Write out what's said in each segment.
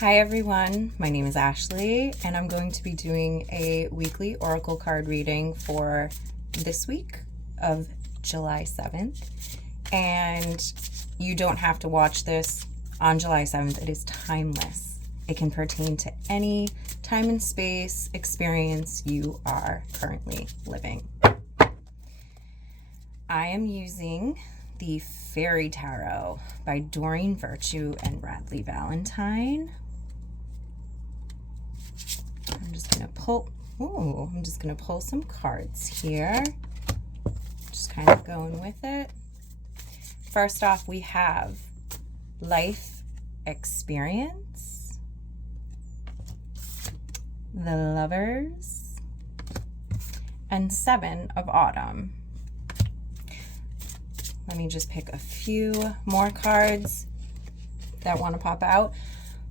Hi everyone, my name is Ashley and I'm going to be doing a weekly oracle card reading for this week of July 7th. And you don't have to watch this on July 7th. It is timeless. It can pertain to any time and space experience you are currently living. I am using the Fairy Tarot by Doreen Virtue and Radleigh Valentine. I'm just gonna pull some cards here. Just kind of going with it. First off, we have life experience, the Lovers, and Seven of Autumn. Let me just pick a few more cards that want to pop out.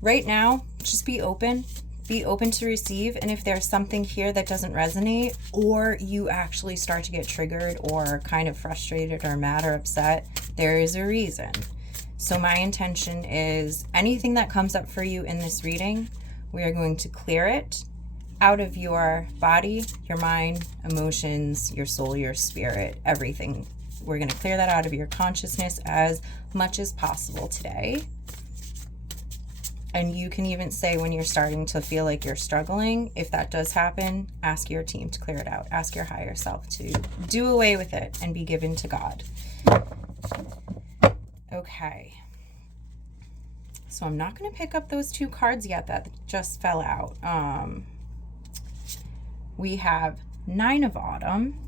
Right now, just be open. Be open to receive, and if there's something here that doesn't resonate, or you actually start to get triggered or kind of frustrated or mad or upset, there is a reason. So my intention is anything that comes up for you in this reading, we are going to clear it out of your body, your mind, emotions, your soul, your spirit, everything. We're going to clear that out of your consciousness as much as possible today. And you can even say when you're starting to feel like you're struggling, if that does happen, ask your team to clear it out. Ask your higher self to do away with it and be given to God. Okay. So I'm not going to pick up those two cards yet that just fell out. We have Nine of Autumn.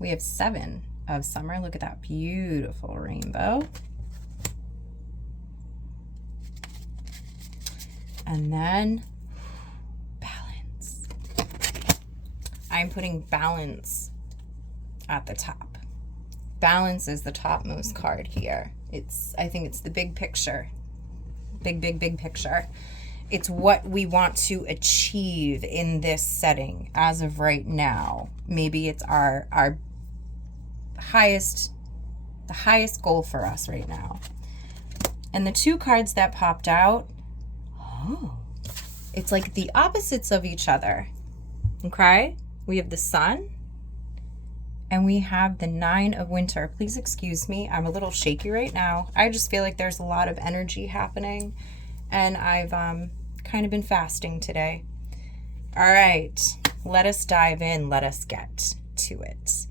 We have Seven of Summer. Look at that beautiful rainbow. And then Balance. I'm putting Balance at the top. Balance is the topmost card here. I think it's the big picture. Big picture. It's what we want to achieve in this setting as of right now. Maybe it's the highest goal for us right now. And the two cards that popped out, it's like the opposites of each other. Okay? We have the Sun and we have the Nine of Winter. Please excuse me. I'm a little shaky right now. I just feel like there's a lot of energy happening and I've kind of been fasting today. All right, let us dive in. Let us get to it.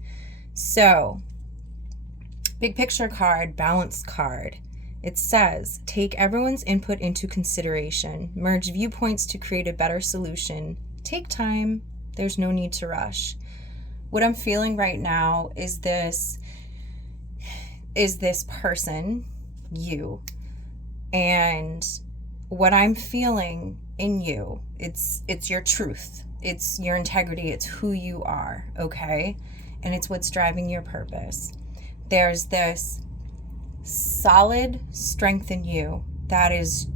So, big picture card, balance card. It says, take everyone's input into consideration. Merge viewpoints to create a better solution. Take time. There's no need to rush. What I'm feeling right now is this person, you. And what I'm feeling in you, it's your truth. It's your integrity. It's who you are, okay? And it's what's driving your purpose. There's this solid strength in you that it's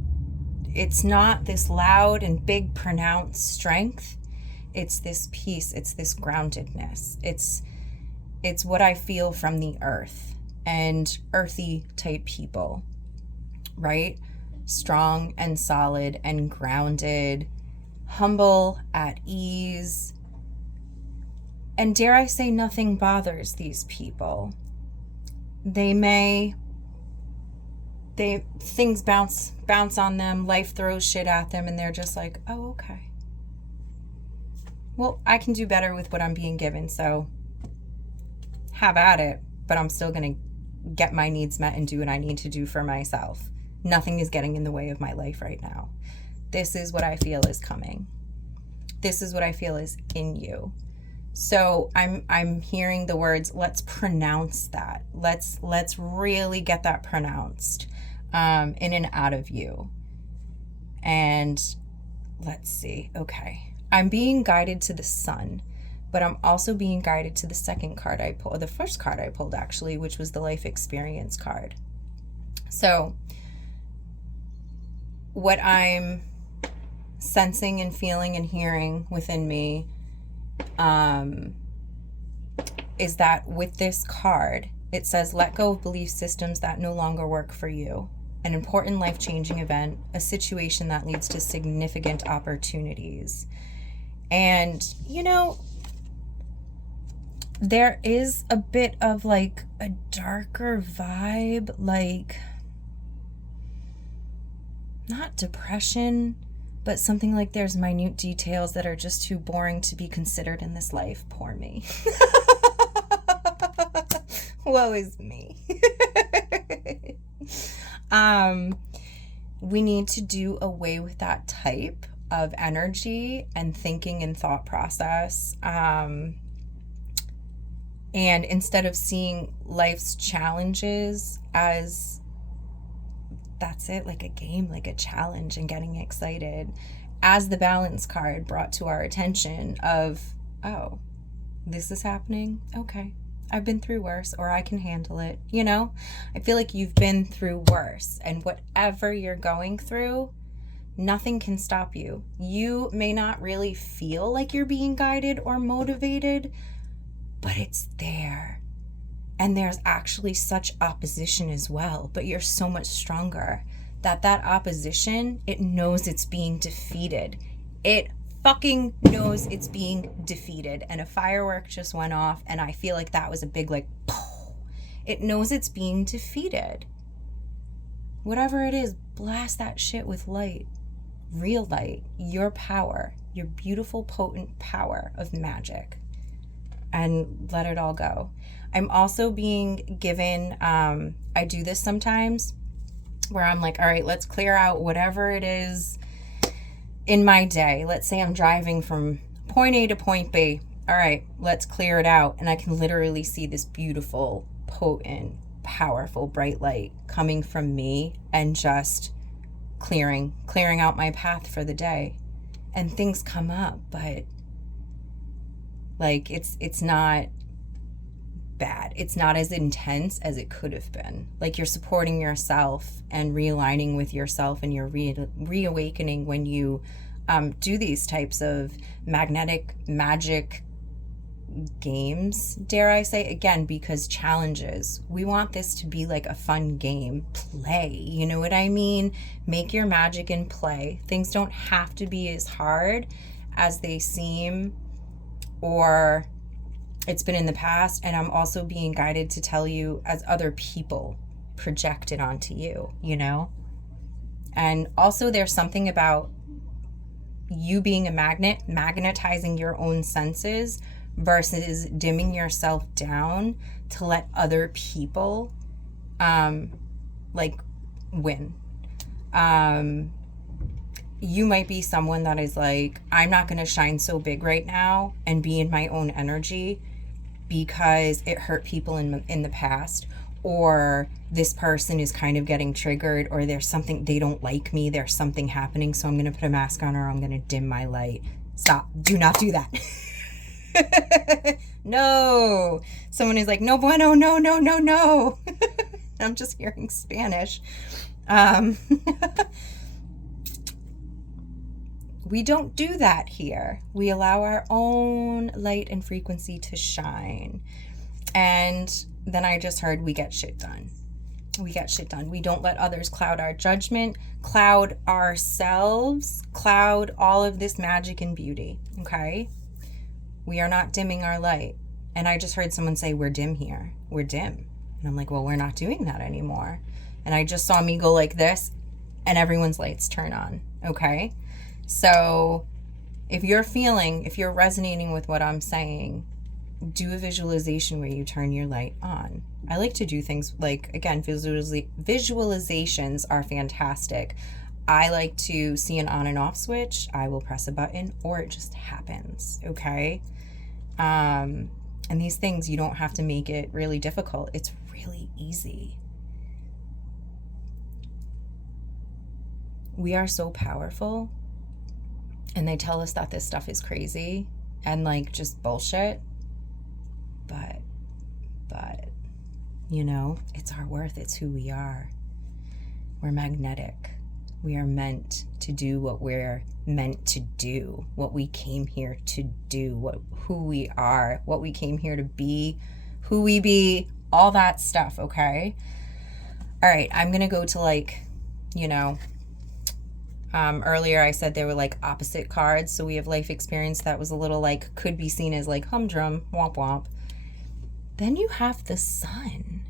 not this loud and big pronounced strength. It's this peace. It's this groundedness. It's what I feel from the earth and earthy type people, right? Strong and solid and grounded, humble, at ease. And dare I say, nothing bothers these people. Things bounce on them, life throws shit at them, and they're just like, oh, okay. Well, I can do better with what I'm being given, so have at it, but I'm still going to get my needs met and do what I need to do for myself. Nothing is getting in the way of my life right now. This is what I feel is coming. This is what I feel is in you. So I'm hearing the words, let's pronounce that. Let's really get that pronounced in and out of you. And let's see. Okay. I'm being guided to the Sun, but I'm also being guided to the second card I pulled, the first card I pulled actually, which was the life experience card. So what I'm sensing and feeling and hearing within me is that with this card, it says, let go of belief systems that no longer work for you. An important life-changing event, a situation that leads to significant opportunities. And, you know, there is a bit of like a darker vibe, like not depression, but something like there's minute details that are just too boring to be considered in this life. Poor me. Woe is me. We need to do away with that type of energy and thinking and thought process. And instead of seeing life's challenges as, that's it, like a game, like a challenge, and getting excited, as the balance card brought to our attention of, oh, this is happening? Okay. I've been through worse, or I can handle it. You know, I feel like you've been through worse, and whatever you're going through, nothing can stop you. You may not really feel like you're being guided or motivated, but it's there. And there's actually such opposition as well, but you're so much stronger that opposition, it knows it's being defeated. It fucking knows it's being defeated. And a firework just went off, and I feel like that was a big, like, poof. It knows it's being defeated. Whatever it is, blast that shit with light. Real light. Your power. Your beautiful, potent power of magic. And let it all go. I'm also being given, I do this sometimes, where I'm like, all right, let's clear out whatever it is in my day. Let's say I'm driving from point A to point B. All right, let's clear it out. And I can literally see this beautiful, potent, powerful, bright light coming from me and just clearing out my path for the day. And things come up, but like it's not bad. It's not as intense as it could have been. Like, you're supporting yourself and realigning with yourself, and you're reawakening when you do these types of magnetic magic games, dare I say, again, because challenges. We want this to be like a fun game. Play, you know what I mean? Make your magic and play. Things don't have to be as hard as they seem, or it's been in the past. And I'm also being guided to tell you as other people project it onto you, you know? And also there's something about you being a magnet, magnetizing your own senses versus dimming yourself down to let other people like win. You might be someone that is like, I'm not going to shine so big right now and be in my own energy because it hurt people in the past, or this person is kind of getting triggered, or there's something, they don't like me, there's something happening, so I'm going to put a mask on, or I'm going to dim my light. Stop. Do not do that. No. Someone is like, no bueno, no, no, no, no. I'm just hearing Spanish. We don't do that here. We allow our own light and frequency to shine. And then I just heard, we get shit done. We get shit done. We don't let others cloud our judgment, cloud ourselves, cloud all of this magic and beauty. Okay? We are not dimming our light. And I just heard someone say, we're dim here. We're dim. And I'm like, well, we're not doing that anymore. And I just saw me go like this, and everyone's lights turn on. Okay? So if you're resonating with what I'm saying, do a visualization where you turn your light on. I like to do things like, again, visualizations are fantastic. I like to see an on and off switch. I will press a button, or it just happens. Okay. And these things, you don't have to make it really difficult. It's really easy. We are so powerful. And they tell us that this stuff is crazy and like just bullshit. But, you know, it's our worth. It's who we are. We're magnetic. We are meant to do what we're meant to do, what we came here to do, who we are, what we came here to be, who we be, all that stuff, okay? All right, I'm going to go to like, you know, earlier I said they were like opposite cards. So we have life experience that was a little like, could be seen as like humdrum, womp womp. Then you have the sun.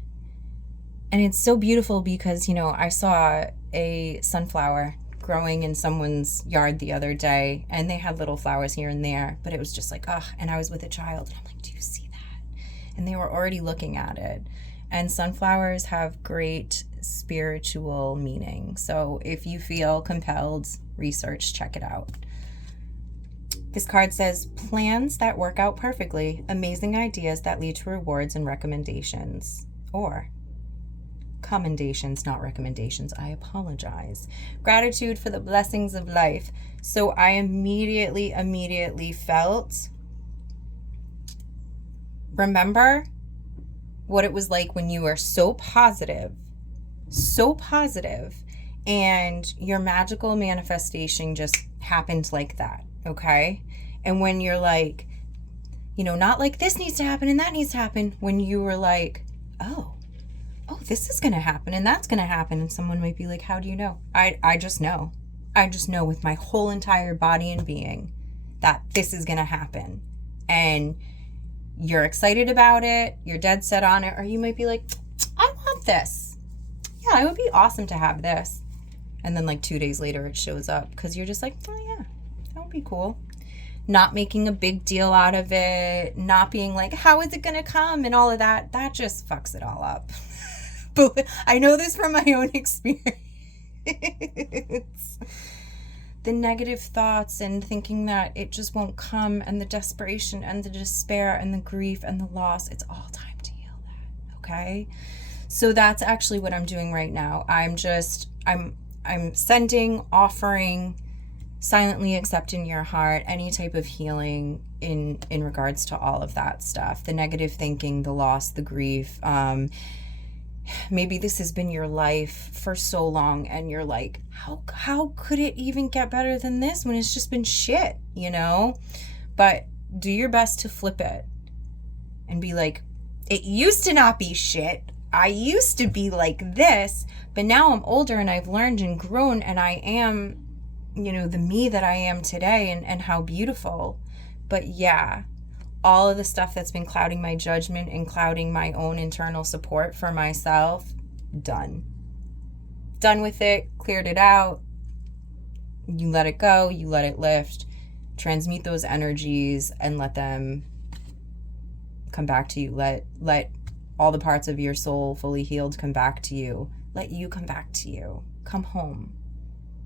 And it's so beautiful because, you know, I saw a sunflower growing in someone's yard the other day, and they had little flowers here and there, but it was just like, ugh. And I was with a child, and I'm like, do you see that? And they were already looking at it. And sunflowers have great spiritual meaning. So if you feel compelled, research, check it out. This card says, plans that work out perfectly, amazing ideas that lead to rewards and recommendations. Or commendations, not recommendations. I apologize. Gratitude for the blessings of life. So I immediately felt, remember what it was like when you were so positive, and your magical manifestation just happened like that, okay? And when you're like, you know, not like this needs to happen and that needs to happen, when you were like, oh, this is going to happen and that's going to happen. And someone might be like, how do you know? I just know. I just know with my whole entire body and being that this is going to happen. And you're excited about it. You're dead set on it. Or you might be like, I want this. Yeah, it would be awesome to have this. And then like 2 days later it shows up because you're just like, oh yeah, that would be cool. Not making a big deal out of it. Not being like, how is it going to come? And all of that. That just fucks it all up. But I know this from my own experience. The negative thoughts and thinking that it just won't come, and the desperation and the despair and the grief and the loss, it's all time to heal that, okay? So that's actually what I'm doing right now. I'm sending, offering, silently accepting your heart, any type of healing in regards to all of that stuff. The negative thinking, the loss, the grief. Maybe this has been your life for so long and you're like, how could it even get better than this when it's just been shit, you know? But do your best to flip it and be like, it used to not be shit. I used to be like this, but now I'm older and I've learned and grown and I am, you know, the me that I am today, and how beautiful. But yeah, all of the stuff that's been clouding my judgment and clouding my own internal support for myself, done with it, cleared it out. You let it go, you let it lift, transmute those energies and let them come back to you. Let all the parts of your soul fully healed come back to you. Let you come back to you. Come home.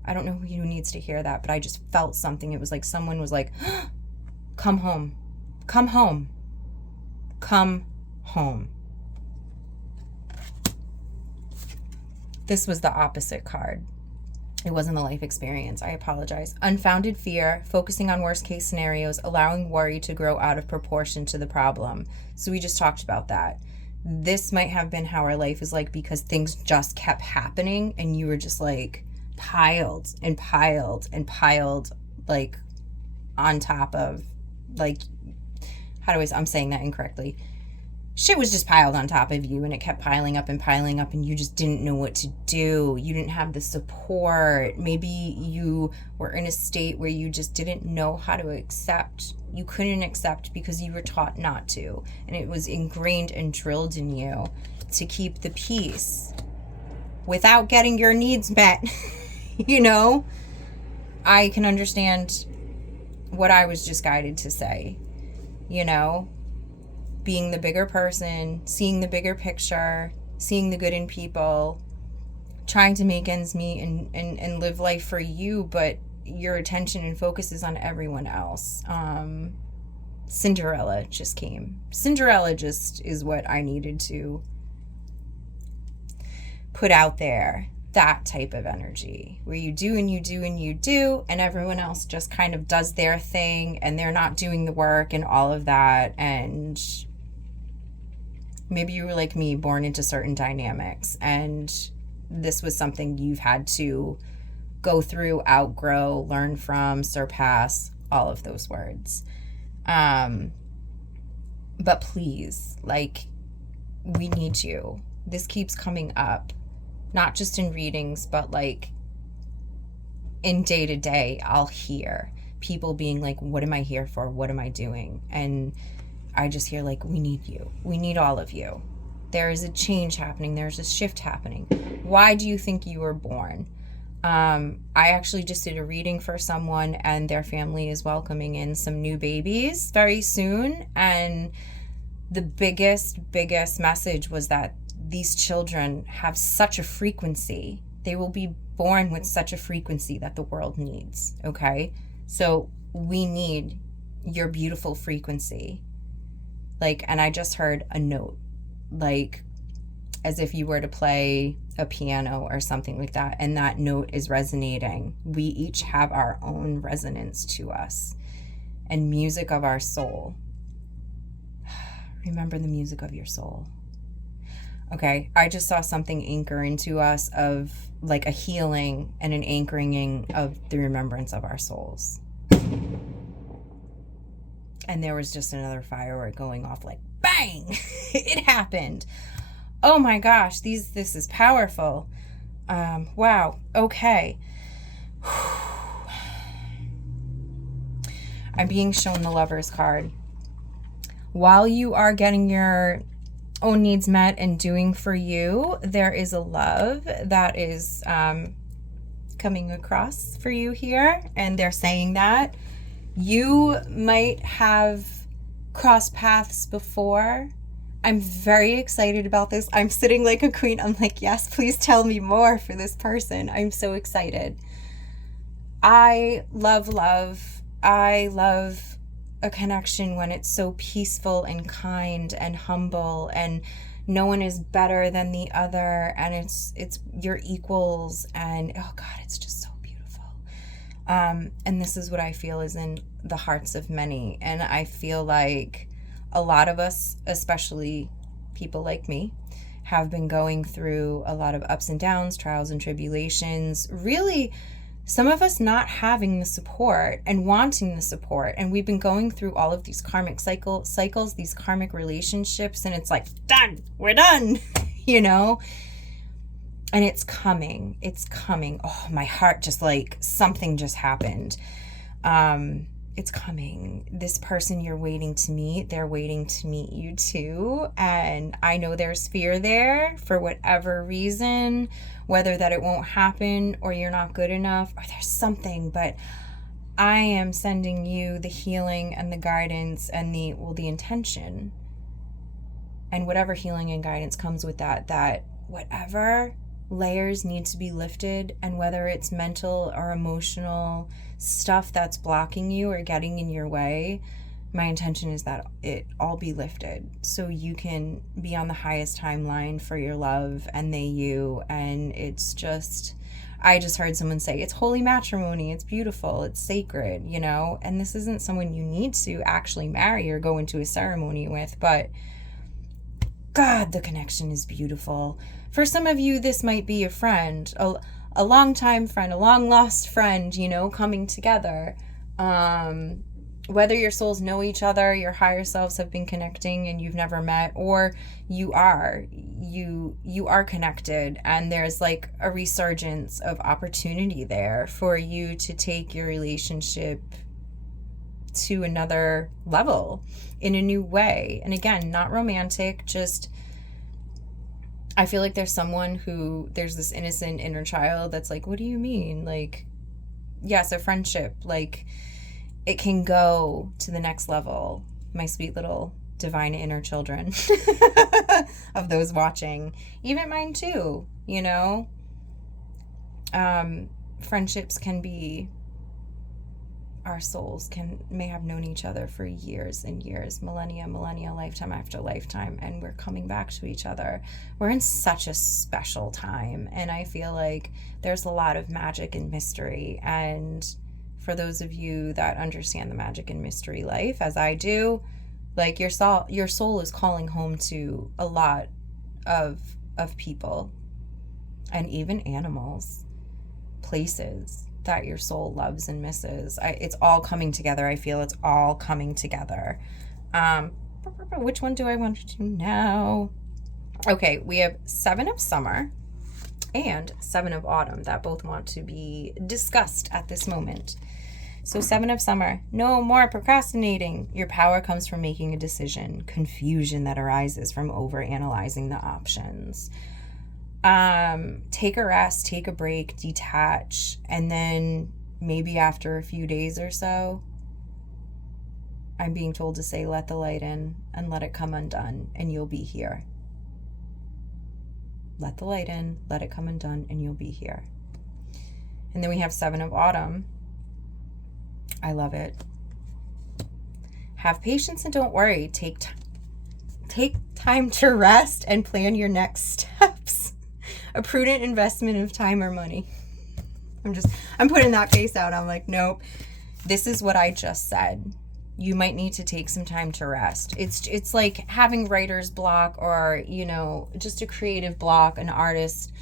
I don't know who needs to hear that, but I just felt something. It was like someone was like, come home. Come home. Come home. This was the opposite card. It wasn't the life experience. I apologize. Unfounded fear, focusing on worst case scenarios, allowing worry to grow out of proportion to the problem. So we just talked about that. This might have been how our life is like because things just kept happening and you were just like piled and piled and piled, like on top of, like, I'm saying that incorrectly. Shit was just piled on top of you and it kept piling up and you just didn't know what to do. You didn't have the support. Maybe you were in a state where you just didn't know how to accept. You couldn't accept because you were taught not to. And it was ingrained and drilled in you to keep the peace without getting your needs met. You know? I can understand what I was just guided to say. You know, being the bigger person, seeing the bigger picture, seeing the good in people, trying to make ends meet and live life for you, but your attention and focus is on everyone else. Cinderella just came. Cinderella just is what I needed to put out there. That type of energy where you do and you do and you do and everyone else just kind of does their thing and they're not doing the work and all of that. And maybe you were like me, born into certain dynamics, and this was something you've had to go through, outgrow, learn from, surpass, all of those words. But please, like, we need you. This keeps coming up, not just in readings, but like in day to day. I'll hear people being like, what am I here for? What am I doing? And I just hear like, we need you. We need all of you. There is a change happening. There's a shift happening. Why do you think you were born? I actually just did a reading for someone, and their family is welcoming in some new babies very soon. And the biggest message was that these children have such a frequency. They will be born with such a frequency that the world needs. Okay? So we need your beautiful frequency. Like, and I just heard a note, like as if you were to play a piano or something like that, and that note is resonating. We each have our own resonance to us, and music of our soul. Remember the music of your soul. Okay, I just saw something anchor into us of like a healing and an anchoring of the remembrance of our souls. And there was just another firework going off, like bang! It happened. Oh my gosh, this is powerful. Wow. Okay. I'm being shown the Lover's card. While you are getting your own needs met and doing for you, there is a love that is coming across for you here. And they're saying that you might have crossed paths before. I'm very excited about this. I'm sitting like a queen. I'm like, yes, please tell me more for this person. I'm so excited. I love love. I love a connection when it's so peaceful and kind and humble, and no one is better than the other, and it's your equals, and oh God, it's just so beautiful. And this is what I feel is in the hearts of many. And I feel like a lot of us, especially people like me, have been going through a lot of ups and downs, trials and tribulations, really some of us not having the support and wanting the support. And we've been going through all of these karmic cycles, these karmic relationships, and it's like, done, we're done, you know? And it's coming. Oh, my heart just like something just happened. It's coming. This person you're waiting to meet, they're waiting to meet you too. And I know there's fear there for whatever reason, whether that it won't happen or you're not good enough or there's something, but I am sending you the healing and the guidance and the intention, and whatever healing and guidance comes with that whatever layers need to be lifted, and whether it's mental or emotional stuff that's blocking you or getting in your way, my intention is that it all be lifted so you can be on the highest timeline for your love and you. And it's just, I just heard someone say it's holy matrimony, it's beautiful, it's sacred, you know. And this isn't someone you need to actually marry or go into a ceremony with, but God, the connection is beautiful. For some of you, this might be a friend, a longtime friend, a long lost friend, you know, coming together. Whether your souls know each other, your higher selves have been connecting and you've never met, or you are connected, and there's like a resurgence of opportunity there for you to take your relationship to another level in a new way. And again, not romantic, just I feel like there's this innocent inner child that's like, what do you mean? Like, yes, a friendship, like it can go to the next level. My sweet little divine inner children of those watching, even mine too, you know. Friendships can be, our souls may have known each other for years and years, millennia, lifetime after lifetime, and we're coming back to each other. We're in such a special time, and I feel like there's a lot of magic and mystery. And for those of you that understand the magic and mystery life, as I do, like your soul is calling home to a lot of people and even animals. places that your soul loves and misses. It's all coming together. I feel it's all coming together. Which one do I want to do now? Okay, we have 7 of summer and 7 of autumn that both want to be discussed at this moment. So 7 of summer, no more procrastinating. Your power comes from making a decision. Confusion that arises from overanalyzing the options. Take a rest, take a break, detach, and then maybe after a few days or so, I'm being told to say, let the light in and let it come undone, and you'll be here. Let the light in, let it come undone, and you'll be here. And then we have 7 of autumn. I love it. Have patience and don't worry. Take time to rest and plan your next steps. A prudent investment of time or money. I'm putting that face out. I'm like, nope. This is what I just said. You might need to take some time to rest. It's like having writer's block, or, you know, just a creative block. An artist,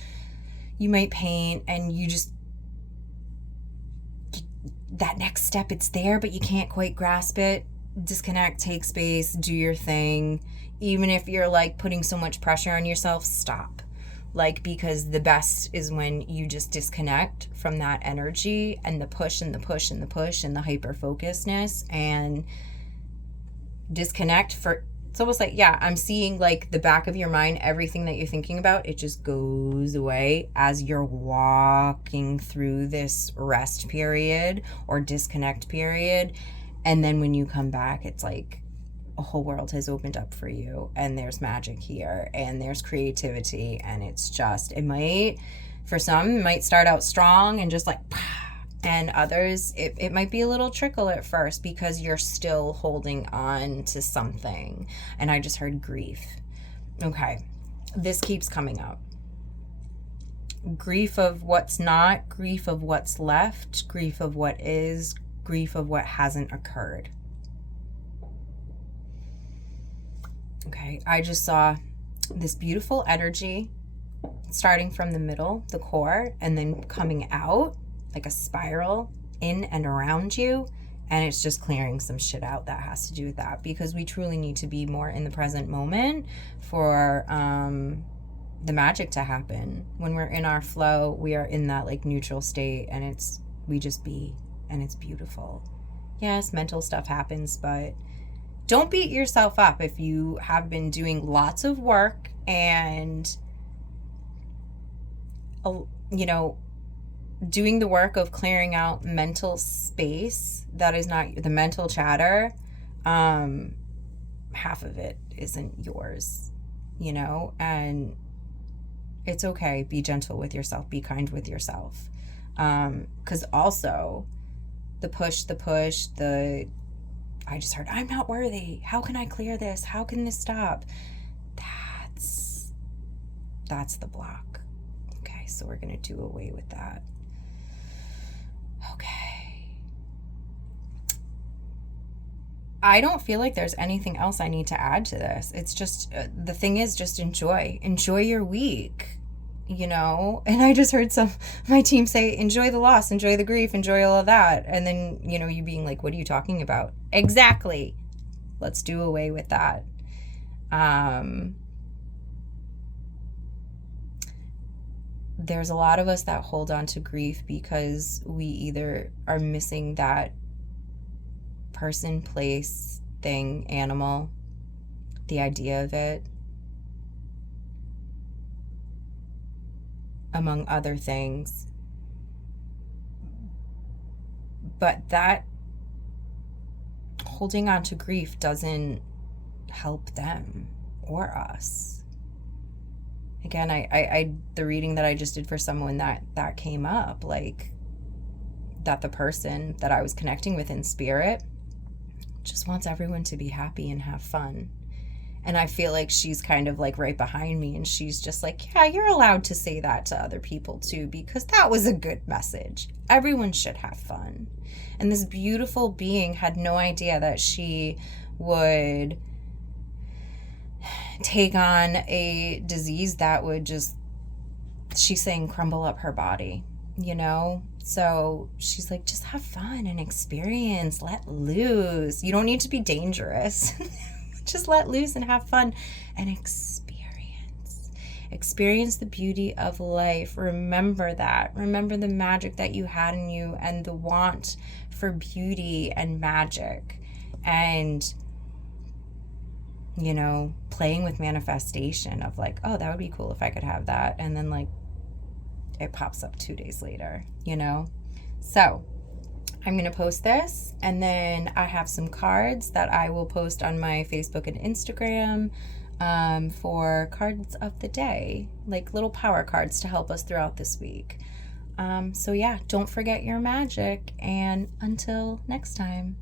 you might paint and you just, that next step, it's there, but you can't quite grasp it. Disconnect, take space, do your thing. Even if you're like putting so much pressure on yourself, stop. Like, because the best is when you just disconnect from that energy and the push and the push and the push and the hyper focusedness, and disconnect for, it's almost like, yeah, I'm seeing like the back of your mind, everything that you're thinking about, it just goes away as you're walking through this rest period or disconnect period. And then when you come back, it's like a whole world has opened up for you, and there's magic here, and there's creativity, and it's just, it might, for some, it might start out strong and just like, and others, it might be a little trickle at first because you're still holding on to something. And I just heard grief. Okay, this keeps coming up. Grief of what's not, grief of what's left, grief of what is, grief of what hasn't occurred. Okay, I just saw this beautiful energy starting from the middle, the core, and then coming out like a spiral in and around you. And it's just clearing some shit out that has to do with that, because we truly need to be more in the present moment for the magic to happen. When we're in our flow, we are in that like neutral state, and we just be, and it's beautiful. Yes, mental stuff happens, but don't beat yourself up if you have been doing lots of work and, you know, doing the work of clearing out mental space that is not the mental chatter. Half of it isn't yours, you know, and it's okay. Be gentle with yourself. Be kind with yourself. 'Cause also I just heard, I'm not worthy. How can I clear this? How can this stop? That's the block. Okay, so we're going to do away with that. Okay. I don't feel like there's anything else I need to add to this. It's just, the thing is, just enjoy your week, you know? And I just heard my team say, enjoy the loss, enjoy the grief, enjoy all of that. And then, you know, you being like, what are you talking about? Exactly. Let's do away with that. There's a lot of us that hold on to grief because we either are missing that person, place, thing, animal, the idea of it, among other things. But that holding on to grief doesn't help them or us. Again, I the reading that I just did for someone that came up, like that the person that I was connecting with in spirit just wants everyone to be happy and have fun. And I feel like she's kind of like right behind me, and she's just like, yeah, you're allowed to say that to other people too, because that was a good message. Everyone should have fun. And this beautiful being had no idea that she would take on a disease that would just, she's saying, crumble up her body. you know? So she's like, just have fun and experience, let loose. You don't need to be dangerous. Just let loose and have fun and experience. Experience the beauty of life. Remember that. Remember the magic that you had in you and the want for beauty and magic. And, you know, playing with manifestation of like, oh, that would be cool if I could have that. And then like it pops up 2 days later, you know? So I'm going to post this, and then I have some cards that I will post on my Facebook and Instagram for cards of the day, like little power cards to help us throughout this week. So yeah, don't forget your magic, and until next time.